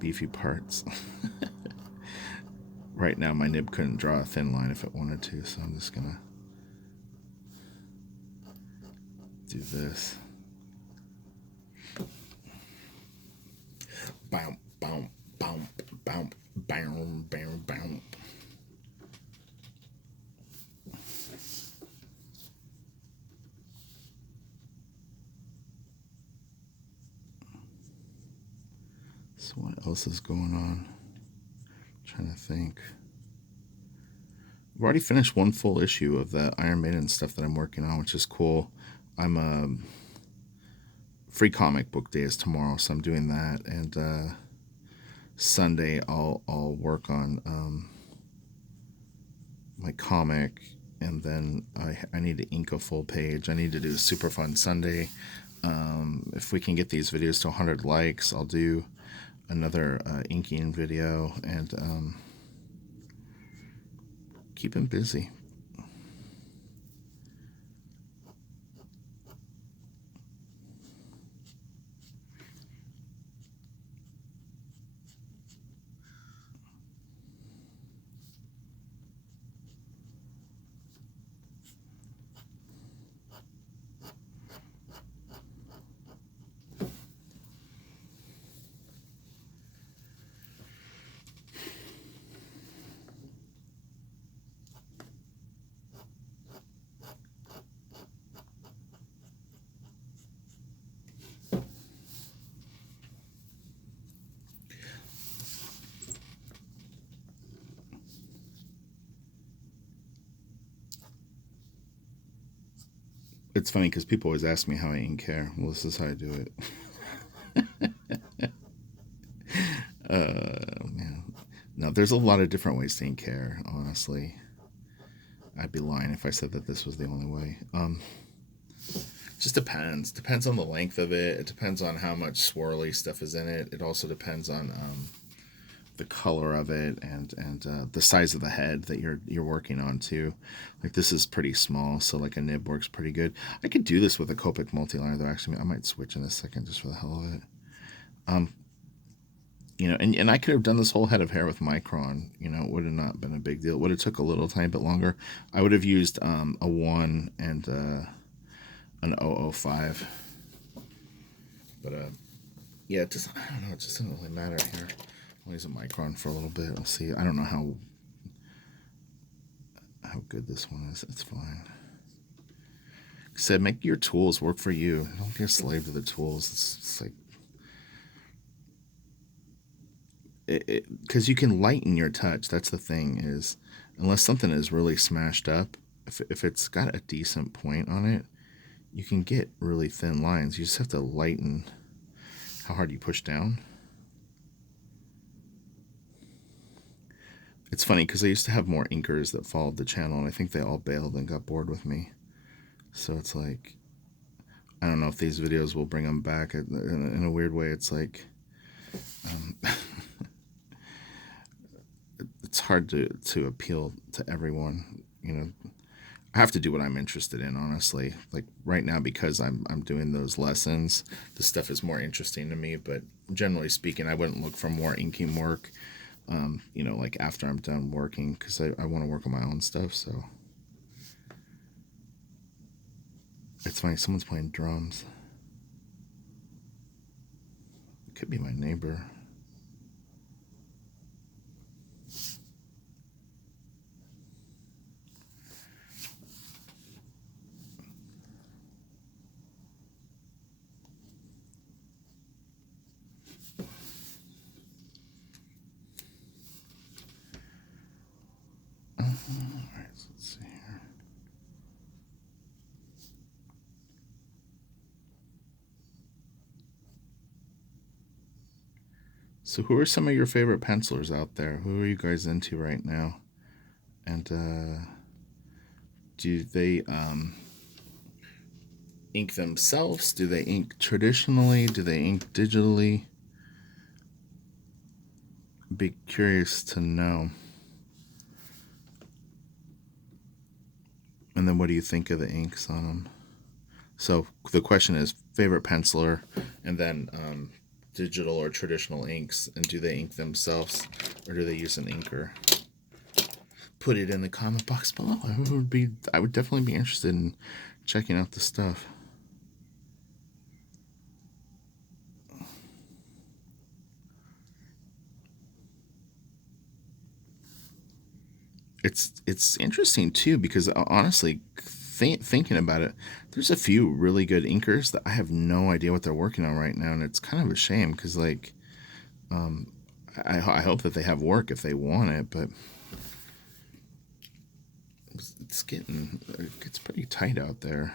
beefy parts. Right now my nib couldn't draw a thin line if it wanted to, so I'm just gonna do this. Bounce, bounce, bounce, bounce, bounce, bounce, bounce. So what else is going on? I'm trying to think. I've already finished one full issue of the Iron Maiden stuff that I'm working on, which is cool. I'm free comic book day is tomorrow, so I'm doing that, and Sunday I'll work on my comic, and then I need to ink a full page. I need to do a super fun Sunday. If we can get these videos to 100 likes, I'll do another inking video, and keep him busy. It's funny because people always ask me how I ink hair. Well, this is how I do it. Man. No, there's a lot of different ways to ink hair, honestly. I'd be lying if I said that this was the only way. Just depends. Depends on the length of it. It depends on how much swirly stuff is in it. It also depends on the color of it, and the size of the head that you're working on too. Like this is pretty small, so like a nib works pretty good. I could do this with a Copic multiliner though. Actually, I might switch in a second just for the hell of it. You know, and I could have done this whole head of hair with Micron. You know, it would have not been a big deal. It would have took a little tiny bit longer. I would have used a 1 and an 005. But yeah, it just, I don't know. It just doesn't really matter here. I'll use a Micron for a little bit. We'll see. I don't know how good this one is. It's fine. Like I said, make your tools work for you. Don't be a slave to the tools. It's like, because you can lighten your touch. That's the thing, is unless something is really smashed up, if it's got a decent point on it, you can get really thin lines. You just have to lighten how hard you push down. It's funny because I used to have more inkers that followed the channel, and I think they all bailed and got bored with me. So it's like, I don't know if these videos will bring them back. In a weird way, it's like, it's hard to appeal to everyone. You know, I have to do what I'm interested in, honestly. Like right now, because I'm doing those lessons, this stuff is more interesting to me. But generally speaking, I wouldn't look for more inking work. You know, like after I'm done working, because I want to work on my own stuff. So it's funny, someone's playing drums. It could be my neighbor. Alright, so let's see here. So who are some of your favorite pencilers out there? Who are you guys into right now? And do they ink themselves? Do they ink traditionally? Do they ink digitally? Be curious to know. And then what do you think of the inks on them? So the question is favorite penciler, and then digital or traditional inks, and do they ink themselves or do they use an inker? Put it in the comment box below. I would definitely be interested in checking out the stuff. It's interesting too, because honestly, thinking about it, there's a few really good inkers that I have no idea what they're working on right now, and it's kind of a shame because like, I hope that they have work if they want it, but it gets pretty tight out there.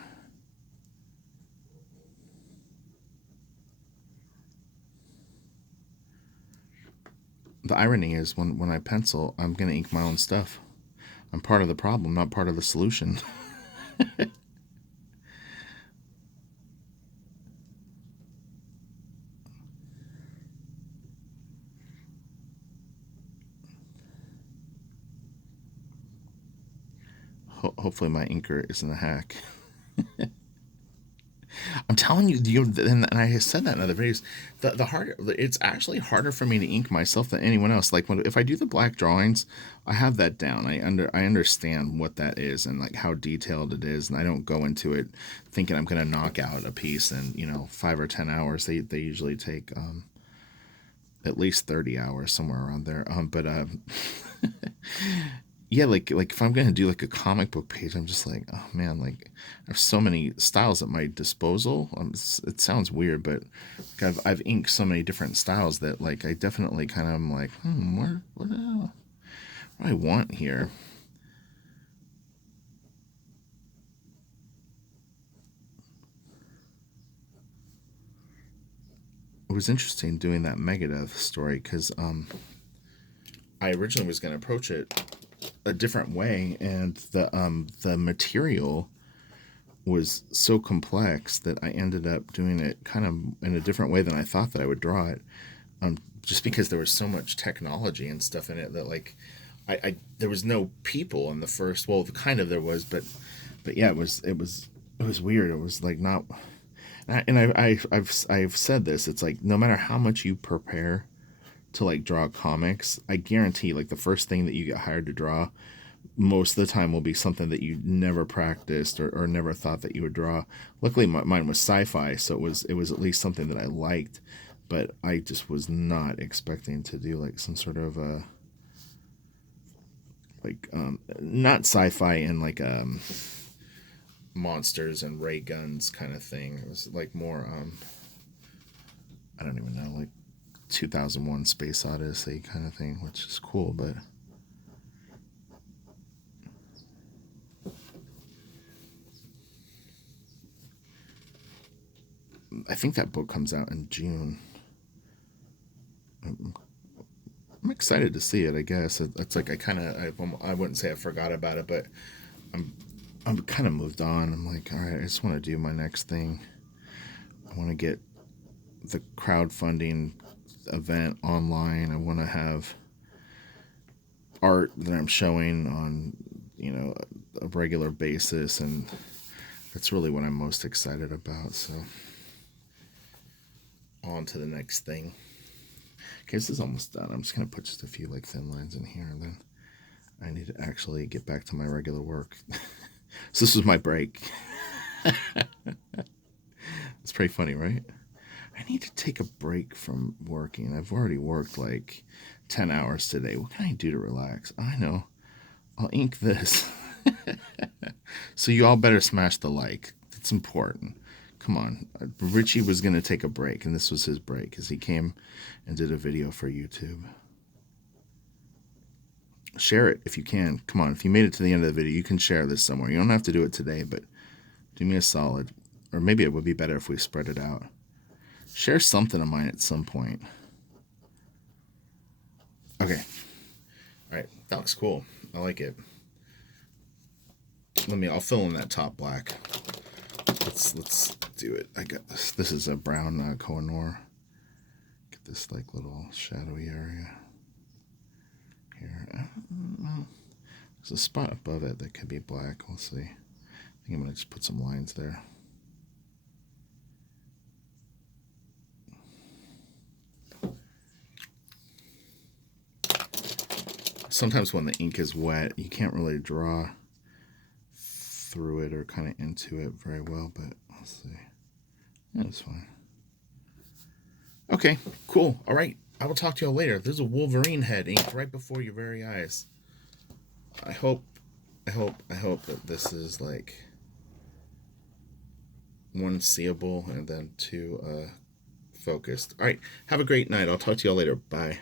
The irony is when I pencil, I'm gonna ink my own stuff. I'm part of the problem, not part of the solution. Hopefully my inker isn't a hack. I'm telling you, and I said that in other videos. It's actually harder for me to ink myself than anyone else. Like if I do the black drawings, I have that down. I understand what that is and like how detailed it is, and I don't go into it thinking I'm gonna knock out a piece in 5 or 10 hours. They usually take at least 30 hours, somewhere around there. But yeah, like if I'm gonna do like a comic book page, I'm just like, oh man, like I have so many styles at my disposal. It sounds weird, but I've inked so many different styles that like I definitely kind of am like, what do I want here? It was interesting doing that Megadeth story because I originally was going to approach it a different way, and the material was so complex that I ended up doing it kind of in a different way than I thought that I would draw it. Just because there was so much technology and stuff in it that like I there was no people in the first. Well, kind of there was, but yeah, it was weird. It was like not. I've said this. It's like no matter how much you prepare to like draw comics, I guarantee like the first thing that you get hired to draw most of the time will be something that you never practiced or never thought that you would draw. Luckily mine was sci-fi, so it was at least something that I liked, but I just was not expecting to do like some sort of not sci-fi and like monsters and ray guns kind of thing. It was like more I don't even know, like 2001 Space Odyssey kind of thing, which is cool, but I think that book comes out in June. I'm excited to see it. I guess it's like I wouldn't say I forgot about it, but I'm kind of moved on. I'm like, all right, I just want to do my next thing. I want to get the crowdfunding event online. I want to have art that I'm showing on a regular basis, and that's really what I'm most excited about. So on to the next thing. Okay, this is almost done. I'm just gonna put just a few like thin lines in here, and then I need to actually get back to my regular work. So this was my break. It's pretty funny, right? I need to take a break from working. I've already worked like 10 hours today. What can I do to relax? I know. I'll ink this. So you all better smash the like. It's important. Come on. Richie was going to take a break, and this was his break because he came and did a video for YouTube. Share it if you can. Come on. If you made it to the end of the video, you can share this somewhere. You don't have to do it today, but do me a solid. Or maybe it would be better if we spread it out. Share something of mine at some point. Okay. All right. That looks cool. I like it. I'll fill in that top black. Let's do it. I got this. This is a brown Koh-i-Noor. Get this like little shadowy area here. There's a spot above it that could be black. We'll see. I think I'm gonna just put some lines there. sometimes when the ink is wet, you can't really draw through it or kind of into it very well, but let's see. Yeah, it's fine. Okay, cool. All right. I will talk to you all later. There's a Wolverine head inked right before your very eyes. I hope that this is like one seeable and then two focused. All right. Have a great night. I'll talk to you all later. Bye.